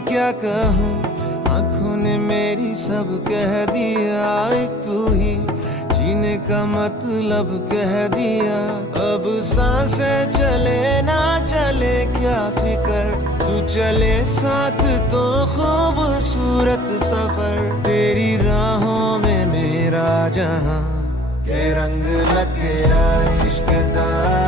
क्या कहूँ, आंखों ने मेरी सब कह दिया। एक तू ही जीने का मतलब कह दिया। अब सांसें चले ना चले क्या फिकर, तू चले साथ तो खूबसूरत सफर। तेरी राहों में मेरा जहां के रंग लग गया इश्क दा।